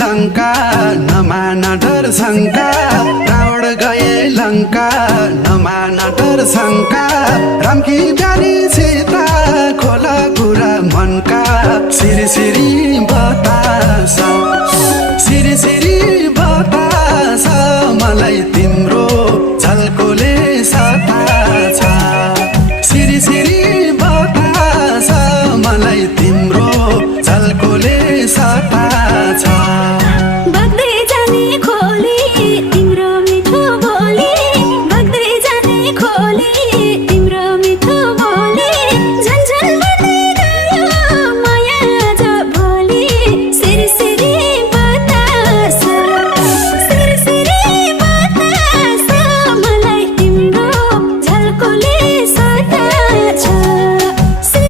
लंका नमान डर शंका रावण गए लंका नमान डर शंका राम की प्यारी सीता खोला कुरा मन का श्री श्री